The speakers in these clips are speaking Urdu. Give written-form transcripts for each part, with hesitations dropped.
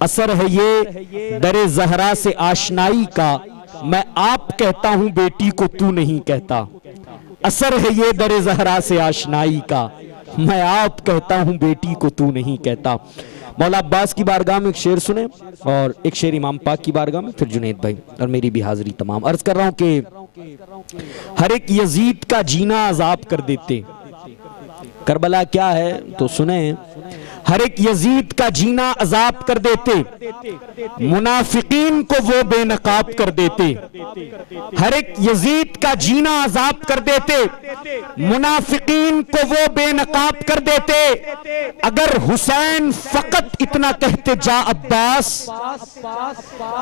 اثر ہے یہ در زہرا سے آشنائی کا، میں آپ کہتا ہوں بیٹی کو تو نہیں کہتا۔ اثر ہے یہ در زہرا سے آشنائی کا، میں آپ کہتا ہوں بیٹی کو تو نہیں کہتا۔ مولا عباس کی بارگاہ میں ایک شعر سنیں اور ایک شعر امام پاک کی بارگاہ میں، پھر جنید بھائی اور میری بھی حاضری تمام۔ عرض کر رہا ہوں کہ ہر ایک یزید کا جینا عذاب کر دیتے۔ کربلا کیا ہے تو سنیں، ہر ایک یزید کا جینا عذاب کر دیتے، منافقین کو وہ بے نقاب کر دیتے۔ ہر ایک یزید کا جینا عذاب کر دیتے، منافقین کو وہ بے نقاب کر دیتے۔ اگر حسین فقط اتنا کہتے جا عباس،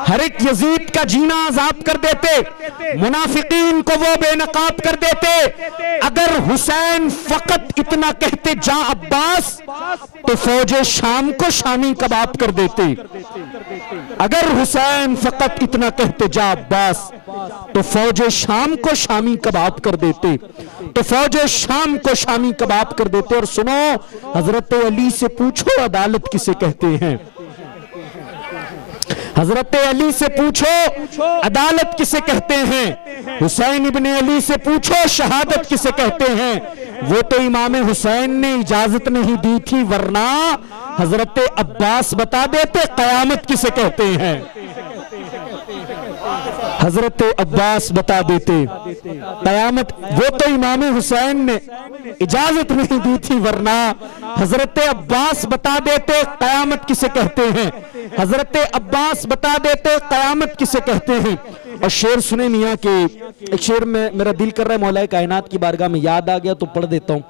ہر ایک یزید کا جینا عذاب کر دیتے، منافقین کو وہ بے نقاب کر دیتے۔ اگر حسین فقط اتنا کہتے جا عباس تو فوج شام کو شامی کباب کر دیتے۔ اگر حسین فقط اتنا کہتے جا عباس تو فوج شام کو شامی کباب کر دیتے، تو فوج شام کو شامی کباب کر دیتے۔ اور سنو، حضرت علی سے پوچھو عدالت کسے کہتے ہیں، حضرت علی سے پوچھو عدالت کسے کہتے ہیں، حسین ابن علی سے پوچھو شہادت کسے کہتے ہیں۔ وہ تو امام حسین نے اجازت نہیں دی تھی، ورنہ حضرت عباس بتا دیتے قیامت کسے کہتے ہیں۔ حضرت عباس بتا دیتے قیامت، وہ تو امام حسین نے اجازت نہیں دی تھی، ورنہ حضرت عباس بتا دیتے قیامت کسے کہتے ہیں۔ حضرت عباس بتا دیتے قیامت کسے کہتے ہیں۔ اور شعر سنے میاں کہ ایک شعر میں میرا دل کر رہا ہے مولا کائنات کی بارگاہ میں یاد آ گیا تو پڑھ دیتا ہوں۔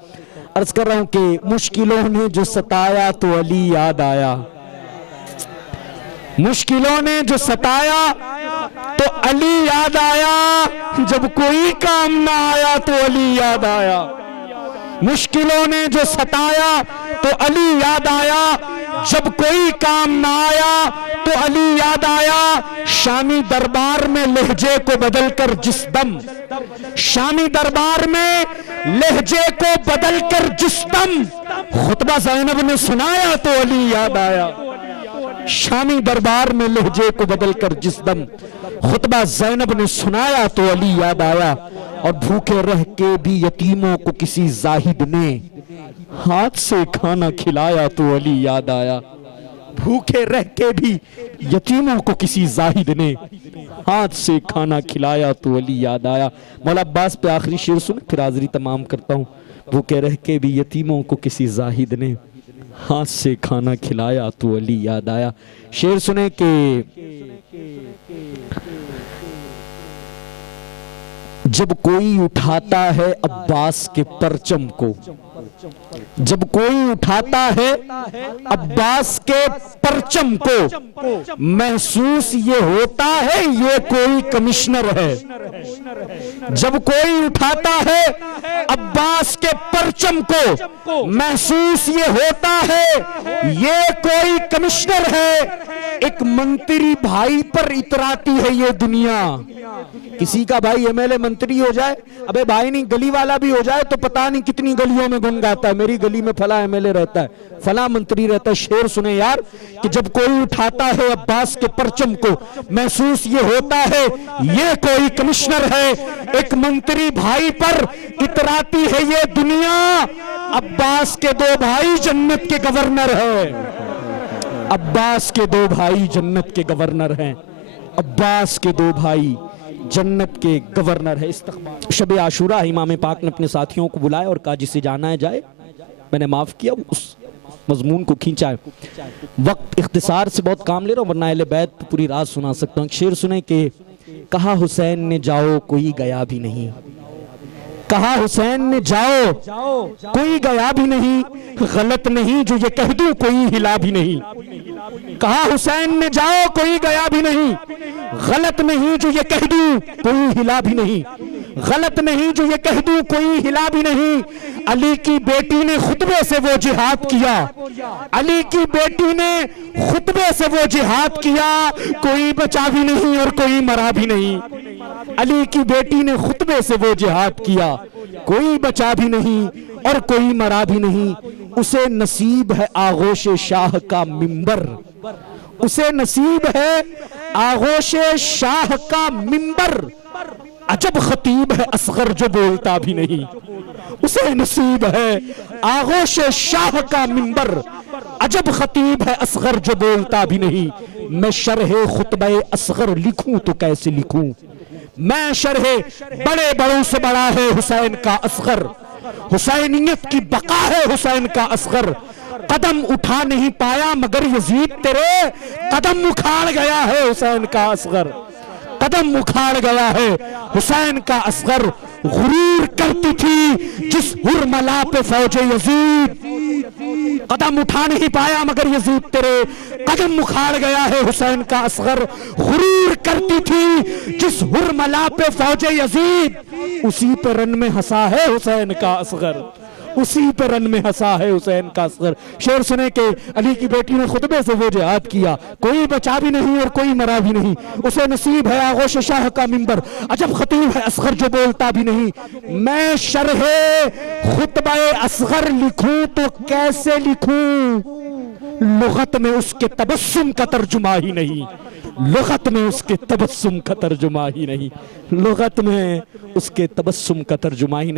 عرض کر رہا ہوں کہ مشکلوں نے جو ستایا تو علی یاد آیا، مشکلوں نے جو ستایا تو علی یاد آیا، جب کوئی کام نہ آیا تو علی یاد آیا۔ مشکلوں نے جو ستایا تو علی یاد آیا، جب کوئی کام نہ آیا تو علی یاد آیا۔ شامی دربار میں لہجے کو بدل کر جس دم، شامی دربار میں لہجے کو بدل کر جس دم خطبہ زینب نے سنایا تو علی یاد آیا۔ شامی دربار میں لہجے کو بدل کر جس دم خطبہ زینب نے سنایا تو علی یاد آیا۔ اور بھوکے رہ کے بھی یتیموں کو کسی زاہد نے ہاتھ سے کھانا کھلایا تو علی یاد آیا۔ بھوکے رہ کے بھی یتیموں کو کسی زاہد نے ہاتھ سے کھانا کھلایا تو علی یاد آیا۔ مولا عباس پہ آخری شعر سن پھر حاضری تمام کرتا ہوں۔ بھوکے رہ کے بھی یتیموں کو کسی زاہد نے ہاتھ سے کھانا کھلایا تو علی یاد آیا۔ شعر سنے کہ جب کوئی اٹھاتا ہے عباس کے پرچم کو، جب کوئی اٹھاتا ہے عباس کے پرچم کو، محسوس یہ ہوتا ہے یہ کوئی کمشنر ہے۔ جب کوئی اٹھاتا ہے عباس کے پرچم کو، محسوس یہ ہوتا ہے یہ کوئی کمشنر ہے۔ ایک منتری بھائی پر اتراتی ہے یہ دنیا۔ کسی کا بھائی ایم ایل اے منتری ہو جائے، ابے بھائی نہیں گلی والا بھی ہو جائے تو پتہ نہیں کتنی گلیوں میں گنگاتا ہے، میری گلی میں فلاں ایم ایل اے رہتا ہے، فلاں منتری رہتا ہے۔ شعر سنے یار کہ جب کوئی اٹھاتا ہے عباس کے پرچم کو، محسوس یہ ہوتا ہے یہ کوئی کمشنر ہے۔ ایک منتری بھائی پر اتراتی ہے یہ دنیا، عباس کے دو بھائی جنت کے گورنر ہیں۔ عباس کے دو بھائی جنت کے گورنر ہیں، عباس کے دو بھائی جنت کے گورنر ہے۔ استقبال شب عاشورہ امام پاک نے اپنے ساتھیوں کو بلایا اور کہا جسے جانا ہے جائے، میں نے معاف کیا، اس مضمون کو کھینچا ہے۔ وقت اختصار سے بہت کام لے رہا ہوں ورنہ اہل بیت پوری رات سنا سکتا ہوں۔ ایک شعر سنیں کہ کہا حسین نے جاؤ کوئی گیا بھی نہیں، کہا حسین نے جاؤ کوئی گیا بھی نہیں، غلط نہیں جو یہ کہہ دوں کوئی ہلا بھی نہیں۔ کہا حسین نے جاؤ کوئی گیا بھی نہیں، غلط نہیں جو یہ کہہ دوں کوئی ہلا بھی نہیں، غلط نہیں جو یہ کہہ دوں کوئی ہلا بھی نہیں۔ علی کی بیٹی نے خطبے سے وہ جہاد کیا، علی کی بیٹی نے خطبے سے وہ جہاد کیا، کوئی بچا بھی نہیں اور کوئی مرا بھی نہیں۔ علی کی بیٹی نے خطبے سے وہ جہاد کیا، کوئی بچا بھی نہیں اور کوئی مرا بھی نہیں۔ اسے نصیب ہے آغوش شاہ کا منبر، اسے نصیب ہے آغوش شاہ کا منبر، عجب خطیب ہے اصغر جو بولتا بھی نہیں۔ اسے نصیب ہے آغوش شاہ کا منبر، عجب خطیب ہے اصغر جو بولتا بھی نہیں۔ میں شرح خطبہ اصغر لکھوں تو کیسے لکھوں، میں شرح بڑے بڑوں سے بڑا ہے حسین کا اصغر، حسینیت کی بقا ہے حسین کا اصغر۔ قدم اٹھا نہیں پایا مگر یزید تیرے قدم اکھاڑ گیا ہے حسین کا اصغر، قدم اکھاڑ گیا ہے حسین کا اصغر۔ غرور کرتی تھی جس ہرملا پہ فوج یزید، قدم اٹھا نہیں پایا مگر یزید تیرے قدم اکھاڑ گیا ہے حسین کا اصغر۔ غرور کرتی تھی جس ہرملا پہ فوج یزید، اسی پہ رن میں ہنسا ہے حسین کا اصغر، اسی پہ رن میں ہنسا ہے حسین کا اصغر۔ شعر سنے کہ علی کی بیٹی نے خطبے سے وہ جہاد کیا، کوئی بچا بھی نہیں اور کوئی مرا بھی نہیں، اسے نصیب ہے آغوش شاہ کا منبر، عجب خطیب ہے اصغر جو بولتا بھی نہیں۔ میں شرح خطبہ اصغر لکھوں تو کیسے لکھوں، لغت میں اس کے تبسم کا ترجمہ ہی نہیں، لغت میں اس کے تبسم کا ترجمہ ہی نہیں، لغت میں اس کے تبسم کا ترجمہ ہی نہیں۔